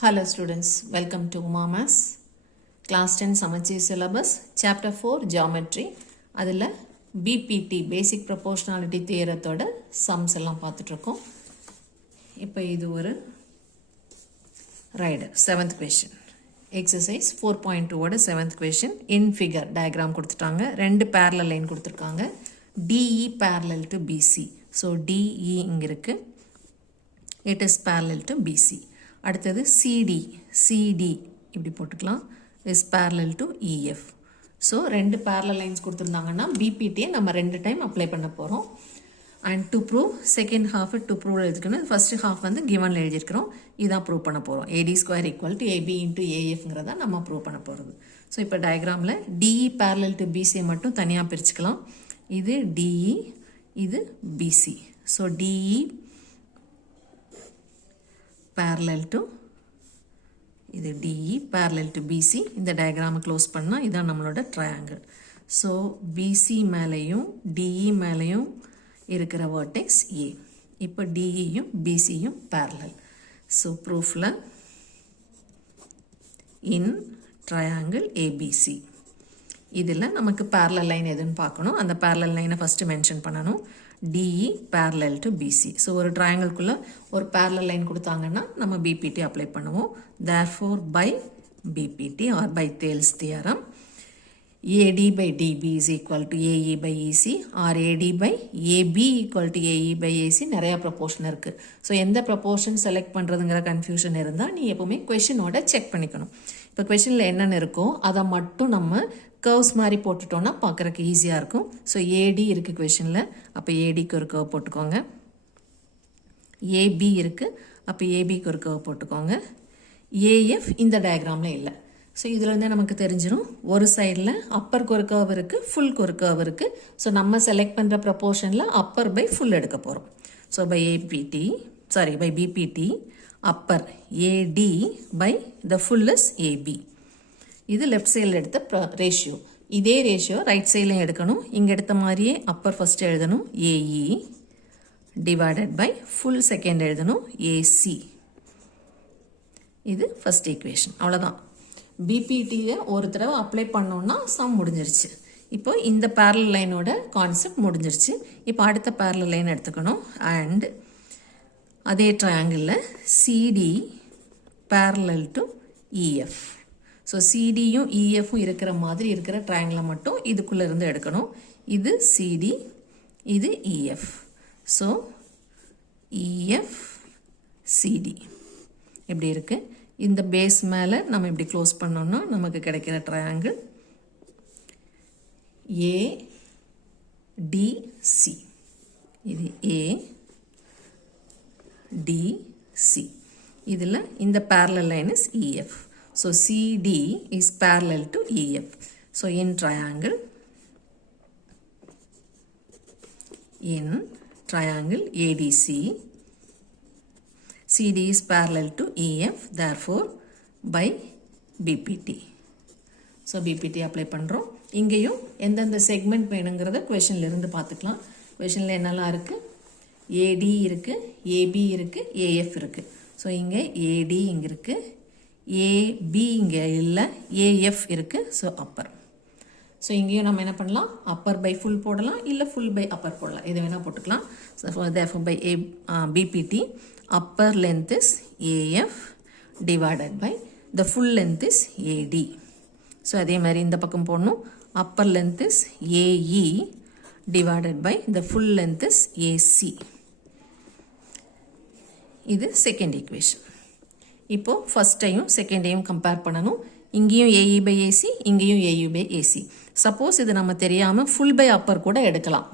Hello students, welcome to Maths Class 10 Samacheer syllabus Chapter 4 Geometry அதில் BPT Basic Proportionality Theorem sums எல்லாம் பார்த்துட்டு இருக்கோம். இப்போ இது ஒரு rider 7th question exercise 4.2 ஓட 7th question in figure diagram கொடுத்துட்டாங்க. ரெண்டு parallel line கொடுத்துருக்காங்க. DE parallel to BC. So DE இங்க இருக்கு. It is parallel to BC. அடுத்தது CD இப்படி போட்டுக்கலாம் is parallel to EF. So ரெண்டு parallel lines கொடுத்துருந்தாங்கன்னா BPT நம்ம ரெண்டு டைம் அப்ளை பண்ண போகிறோம். And to prove second half to prove எழுதிக்கணும். first half வந்து givenல எழுதியிருக்கிறோம். இதான் ப்ரூவ் பண்ண போகிறோம். AD square equal to AB into AFங்கிறத நம்ம ப்ரூவ் பண்ண போகிறது. ஸோ இப்போ டயக்ராமில் DE parallel to BC மட்டும் தனியாக பிரிச்சுக்கலாம். இது DE, இது BC. So DE parallel to இது DE parallel to BC. இந்த டயக்ராமை க்ளோஸ் பண்ணால் இதான் நம்மளோட ட்ரையாங்கிள். ஸோ BC மேலேயும் DE மேலேயும் இருக்கிற vertex A. இப்போ DEயும் BCயும் parallel. ஸோ ப்ரூஃபில் இன் ட்ரையாங்கிள் ABC இதில் நமக்கு parallel லைன் எதுன்னு பார்க்கணும். அந்த parallel லைனை ஃபஸ்ட்டு மென்ஷன் பண்ணணும். DE parallel to BC. So ஒரு ட்ரையாங்கிள்குள்ளே ஒரு parallel லைன் கொடுத்தாங்கன்னா நம்ம BPT அப்ளை பண்ணுவோம். Therefore by BPT or by Thales theorem AD by DB is equal to AE by EC or AD by AB equal to AE by AC நிறையா proportion இருக்குது. So எந்த proportion select பண்ணுறதுங்கிற confusion இருந்தால் நீ எப்போவுமே கொஷினோட check பண்ணிக்கணும். இப்போ கொஷினில் என்னென்ன இருக்கோ அதை மட்டும் நம்ம கர்வ்ஸ் மாதிரி போட்டுட்டோன்னா பார்க்குறக்கு ஈஸியாக இருக்கும். ஸோ AD இருக்குது கொஷினில், அப்போ ADக்கு ஒரு கர்வ் போட்டுக்கோங்க. AB இருக்குது, அப்போ ABக்கு ஒரு கர்வ் போட்டுக்கோங்க. AF இந்த டயக்ராமில் இல்லை. ஸோ இதுலேருந்தே நமக்கு தெரிஞ்சிடும் ஒரு சைடில் அப்பருக்கு ஒரு கர்வ் இருக்குது, ஃபுல்க்கு ஒரு கர்வ் இருக்குது. ஸோ நம்ம செலக்ட் பண்ணுற ப்ரொப்போர்ஷனில் அப்பர் பை ஃபுல் எடுக்க போகிறோம். So by by BPT upper AD by the full is AB. இது லெஃப்ட் சைடில் எடுத்த ரேஷியோ. இதே ரேஷியோ ரைட் சைட்லையும் எடுக்கணும். இங்கே எடுத்த மாதிரியே அப்பர் ஃபஸ்ட் எழுதணும் AE divided by full second எழுதணும் AC. இது ஃபஸ்ட் ஈக்குவேஷன். அவ்வளோதான். பிபிடியை ஒரு தடவை அப்ளை பண்ணோன்னா சம் முடிஞ்சிருச்சு. இப்போ இந்த parallel லைனோட கான்செப்ட் முடிஞ்சிருச்சு. இப்போ அடுத்த parallel லைன் எடுத்துக்கணும். அண்ட் அதே ட்ரையாங்கிளில் CD parallel to EF. So சிடியும் இஎஃப்பும் இருக்கிற மாதிரி இருக்கிற ட்ரையாங்கிளை மட்டும் இதுக்குள்ளே இருந்து எடுக்கணும். இது CD, இது EF. ஸோ EF CD இப்படி இருக்குது. இந்த பேஸ் மேலே நம்ம இப்படி க்ளோஸ் பண்ணோம்னா நமக்கு கிடைக்கிற ட்ரையாங்கிள் ADC. இது ADC. இதில் இந்த parallel line is EF. So CD is parallel to EF. So in triangle ADC, CD is parallel to EF. Therefore by BPT. So BPT apply பண்ணுறோம். இங்கேயும் எந்தெந்த செக்மெண்ட் வேணுங்கிறத கொஷனில் இருந்து பார்த்துக்கலாம். கொஷனில் என்னெல்லாம் இருக்குது? AD இருக்குது, AB இருக்குது, AF இருக்குது. ஸோ இங்கே AD இங்கே இருக்குது, AB இங்கே இல்லை, AF இருக்குது. ஸோ அப்பர். ஸோ இங்கேயும் நம்ம என்ன பண்ணலாம்? அப்பர் பை ஃபுல் போடலாம், இல்லை ஃபுல் பை அப்பர் போடலாம். இது வேணால் போட்டுக்கலாம். So therefore by BPT upper length is AF divided by the full length is AD. So அதே மாதிரி இந்த பக்கம் போடணும். upper length is AE divided by the full length is AC. இது செகண்ட் ஈக்குவேஷன். இப்போது ஃபஸ்ட்டையும் செகண்டையும் கம்பேர் பண்ணணும். இங்கேயும் AE by AC, இங்கேயும் AU by AC. சப்போஸ் இது நம்ம தெரியாமல் ஃபுல் பை அப்பர் கூட எடுக்கலாம்.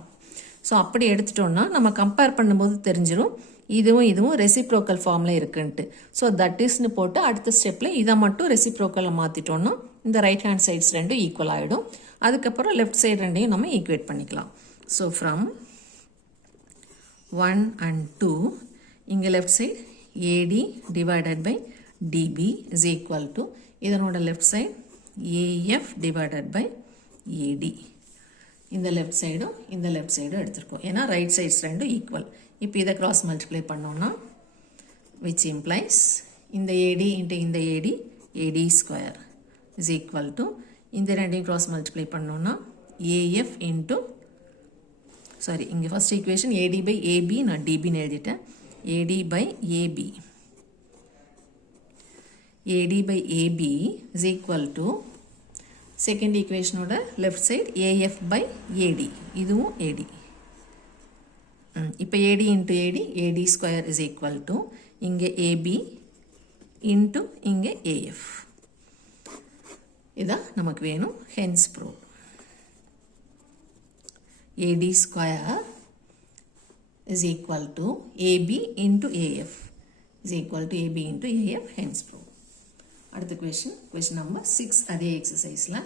ஸோ அப்படி எடுத்துட்டோன்னா நம்ம கம்பேர் பண்ணும்போது தெரிஞ்சிடும் இதுவும் ரெசிப்ரோக்கல் ஃபார்மில் இருக்குன்ட்டு. ஸோ தட் இஸ்னு போட்டு அடுத்த ஸ்டெப்பில் இதை மட்டும் ரெசிப்ரோக்கலில் மாற்றிட்டோன்னா இந்த ரைட் ஹேண்ட் சைட்ஸ் ரெண்டும் ஈக்குவல் ஆகிடும். அதுக்கப்புறம் லெஃப்ட் சைடு ரெண்டையும் நம்ம ஈக்குவேட் பண்ணிக்கலாம். ஸோ ஃப்ரம் 1 and 2 இங்கே left side AD divided by DB is equal to இதனோட left side AF divided by AD. இந்த லெஃப்ட் சைடும் இந்த லெஃப்ட் சைடும் எடுத்துருக்கோம். ஏன்னா ரைட் சைட்ஸ் ரெண்டும் ஈக்குவல். இப்போ இதை கிராஸ் மல்டிப்ளை பண்ணோம்னா which implies இந்த AD into இந்த AD, AD square is equal to இந்த ரெண்டையும் cross multiply பண்ணோம்னா AF into sorry இங்க first equation AD by AB நான் DB ன்னு எழுதிட்டேன் AD by AB AD by AB is equal to second equation ஓட left side AF by AD இதுவும் AD இப்போ AD into AD AD square is equal to இங்க AB into இங்க AF இதான் நமக்கு வேணும் hence prove AD square is equal to AB into AF is equal to AB into AF hence prove அடுத்த question number 6 அதே exerciseல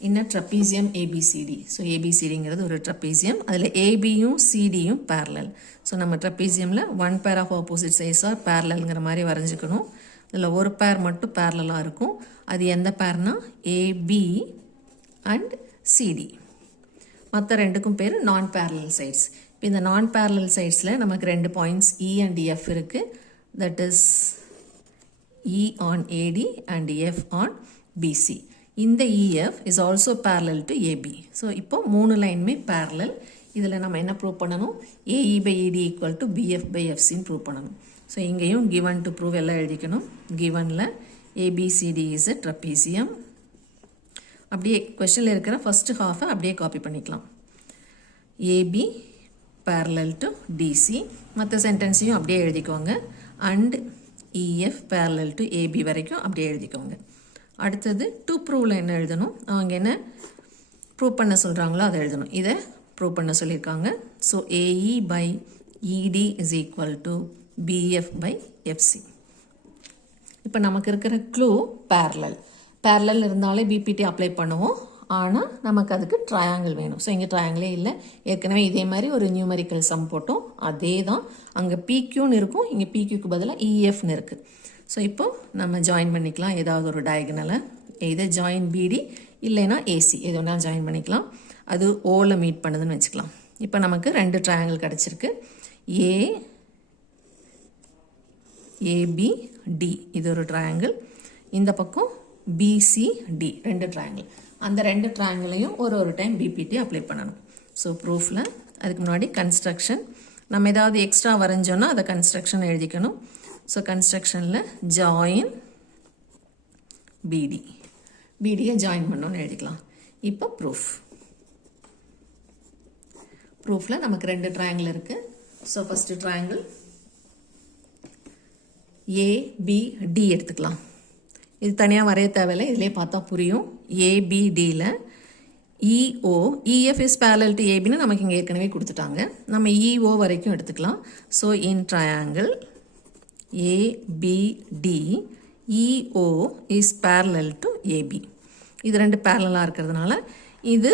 in a trapezium ABCD so ABCDங்கிறது ஒரு trapezium அதில் ABயும் CDயும் parallel so நம்ம trapeziumல one pair of opposite sides are parallelங்கிற மாதிரி வரைஞ்சிக்கணும் அதில் ஒரு pair மட்டும் parallelா இருக்கும் அது எந்த pairனா AB and CD மற்ற ரெண்டுக்கும் பேர் நான் parallel sides இப்போ இந்த நான் parallel sidesல நமக்கு ரெண்டு points E and F இருக்கு that is E on AD and F on BC இந்த EF is also parallel to AB so இப்போ மூணு லைனுமே parallel இதில் நம்ம என்ன ப்ரூவ் பண்ணணும் AE by ED equal to BF by FC prove பண்ணணும் so இங்கேயும் given to prove எல்லாம் எழுதிக்கணும் givenல ABCD is a trapezium அப்படியே கொஸ்டினில் இருக்கிற ஃபர்ஸ்ட் ஹாஃபை அப்படியே காப்பி பண்ணிக்கலாம் AB parallel to DC மற்ற சென்டென்ஸையும் அப்படியே எழுதிக்கோங்க and EF parallel to AB வரைக்கும் அப்படியே எழுதிக்கோங்க அடுத்தது டு ப்ரூவ்ல என்ன எழுதணும் அவங்க என்ன ப்ரூவ் பண்ண சொல்கிறாங்களோ அதை எழுதணும் இதை ப்ரூவ் பண்ண சொல்லியிருக்காங்க so AE by ED is equal to BF by FC இப்போ நமக்கு இருக்கிற க்ளூ parallel இருந்தாலே BPT அப்ளை பண்ணுவோம் ஆனால் நமக்கு அதுக்கு ட்ரையாங்கிள் வேணும் ஸோ இங்கே ட்ரையாங்கிளே இல்லை ஏற்கனவே இதே மாதிரி ஒரு நியூமரிக்கல் சம் போட்டோம் அதே தான் அங்கே PQன்னு இருக்கும் இங்கே PQக்கு பதிலாக EFன்னு இருக்குது ஸோ இப்போ நம்ம ஜாயின் பண்ணிக்கலாம் ஏதாவது ஒரு டயகனலை இதை ஜாயின் BD இல்லைன்னா AC எது ஒன்றா ஜாயின் பண்ணிக்கலாம் அது ஓவில் மீட் பண்ணுதுன்னு வச்சுக்கலாம் இப்போ நமக்கு ரெண்டு ட்ரையாங்கிள் கிடச்சிருக்கு ABD இது ஒரு ட்ரையாங்கிள் இந்த பக்கம் BCD ரெண்டு ட்ரையாங்கிள் அந்த ரெண்டு ட்ரையாங்கிளையும் ஒரு டைம் BPT அப்ளை பண்ணணும் ஸோ ப்ரூஃபில் அதுக்கு முன்னாடி கன்ஸ்ட்ரக்ஷன் நம்ம ஏதாவது எக்ஸ்ட்ரா வரைஞ்சோன்னா அதை கன்ஸ்ட்ரக்ஷன் எழுதிக்கணும் ஸோ கன்ஸ்ட்ரக்ஷனில் ஜாயின் BDயை ஜாயின் பண்ணோன்னு எழுதிக்கலாம் இப்போ ப்ரூஃபில் நமக்கு ரெண்டு ட்ரையாங்கிள் இருக்குது ஸோ ஃபஸ்ட்டு ட்ரையாங்கிள் ABD எடுத்துக்கலாம் இது தனியாக வரைய தேவையில்லை இதிலே பார்த்தா புரியும் ABDயில் EF is parallel to ABன்னு நமக்கு இங்கே ஏற்கனவே கொடுத்துட்டாங்க நம்ம EO வரைக்கும் எடுத்துக்கலாம் so in triangle ABD EO is parallel to AB இது ரெண்டு பேரலாக இருக்கிறதுனால இது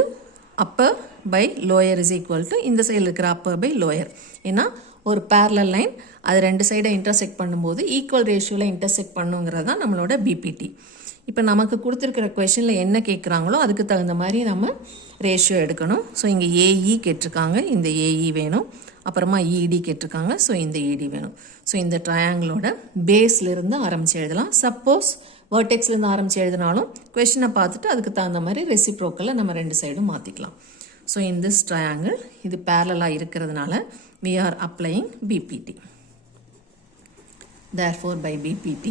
upper by lower is equal to இந்த சைடில் இருக்கிற அப்பர் பை லோயர் ஏன்னா ஒரு parallel லைன் அது ரெண்டு சைடை இன்டர்செக்ட் பண்ணும்போது ஈக்குவல் ரேஷியோவில் இன்டர்செக்ட் பண்ணுங்கிறது தான் நம்மளோட BPT இப்போ நமக்கு கொடுத்துருக்கிற கொஷனில் என்ன கேட்குறாங்களோ அதுக்கு தகுந்த மாதிரி நம்ம ரேஷியோ எடுக்கணும் ஸோ இங்கே AE கேட்டிருக்காங்க இந்த AE வேணும் அப்புறமா ED கேட்டிருக்காங்க ஸோ இந்த ED வேணும் ஸோ இந்த ட்ரையாங்கிளோட பேஸ்லேருந்து ஆரம்பித்து எழுதலாம் சப்போஸ் வேர்டெக்ஸ்லேருந்து ஆரம்பித்து எழுதினாலும் கொஷனை பார்த்துட்டு அதுக்கு தகுந்த மாதிரி ரெசிப்ரோக்கலை நம்ம ரெண்டு சைடும் மாற்றிக்கலாம் ஸோ in this triangle இது பேரலாக இருக்கிறதுனால we are applying BPT therefore by BPT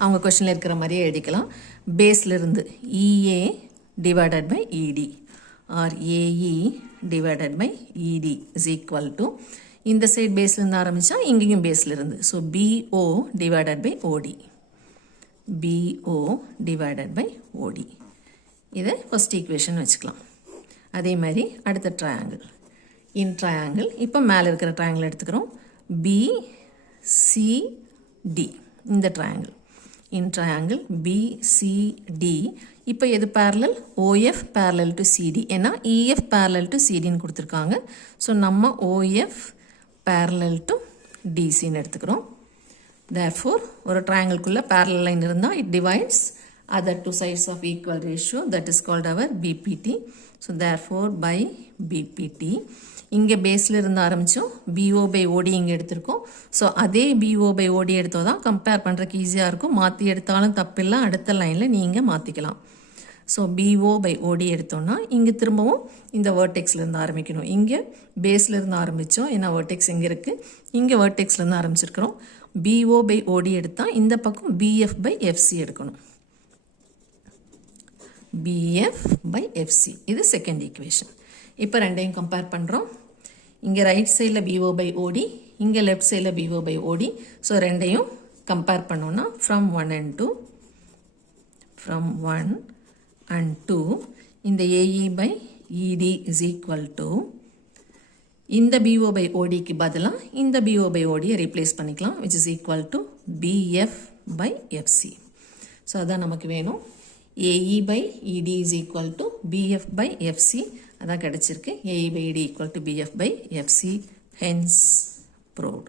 அவங்க கொஷனில் இருக்கிற மாதிரியே எழுதிக்கலாம் பேஸ்லேருந்து EA divided by ED or AE divided by ED is equal to இந்த சைட் பேஸ்லேருந்து ஆரம்பித்தா இங்கேயும் பேஸ்லேருந்து so BO divided by OD BO divided by OD இதை ஃபர்ஸ்ட் ஈக்குவேஷன் வச்சுக்கலாம் அதே மாதிரி அடுத்த ட்ரையாங்கிள் இன் ட்ரையாங்கிள் இப்போ மேலே இருக்கிற ட்ரையாங்கிள் எடுத்துக்கிறோம் BCD இந்த ட்ரையாங்கிள் இன் ட்ரையாங்கிள் BCD இப்போ எது parallel OF parallel to CD ஏன்னா EF parallel to CDன்னு கொடுத்துருக்காங்க ஸோ நம்ம OF parallel to DCன்னு எடுத்துக்கிறோம் therefore ஒரு ட்ரையாங்கிள்குள்ளே parallel லைன் இருந்தால் it divides other two sides of equal ratio, that is called our BPT. So therefore by BPT, இங்கே பேஸில் இருந்து ஆரம்பித்தோம், BO by OD இங்கே எடுத்திருக்கோம். ஸோ அதே BO by OD எடுத்தோம் தான் கம்பேர் பண்ணுறதுக்கு ஈஸியாக இருக்கும். மாற்றி எடுத்தாலும் தப்பில்லை, அடுத்த லைனில் நீங்கள் மாற்றிக்கலாம். ஸோ BO by OD எடுத்தோன்னா இங்கே திரும்பவும் இந்த வேர்டெக்ஸ்லேருந்து ஆரம்பிக்கணும். இங்கே பேஸ்லேருந்து ஆரம்பித்தோம், ஏன்னா வேர்டெக்ஸ் இங்கே இருக்குது, இங்கே வேர்டெக்ஸ்லேருந்து ஆரம்பிச்சிருக்கிறோம். BO by OD எடுத்தால் இந்த பக்கம் BF by FC எடுக்கணும். BF by FC, இது செகண்ட் ஈக்குவேஷன். இப்போ ரெண்டையும் கம்பேர் பண்ணுறோம். இங்கே ரைட் சைடில் BO by OD, இங்கே லெஃப்ட் சைடில் BO by OD. ஸோ ரெண்டையும் கம்பேர் பண்ணோன்னா ஃப்ரம் 1 and 2 இந்த AE by ED is equal to இந்த BO by ODக்கு பதிலாக இந்த BO by ODயை ரீப்ளேஸ் பண்ணிக்கலாம், which is equal to BF by FC. So அதான் நமக்கு வேணும். AE by ED is equal to BF by FC. அதான் கிடைச்சிருக்கு. AE by ED equal to BF by FC, hence proved.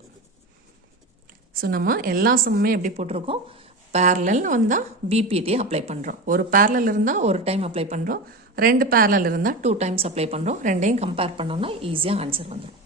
So நம்ம எல்லா சம்மே எப்படி போட்டிருக்கோம், பேரலல் வந்தால் BPT அப்ளை பண்ணுறோம். ஒரு பேரலல் இருந்தால் ஒரு டைம் அப்ளை பண்ணுறோம், ரெண்டு பேரலல் இருந்தால் 2 times அப்ளை பண்ணுறோம். ரெண்டையும் கம்பேர் பண்ணோம்னா ஈஸியாக ஆன்சர் வந்துடும்.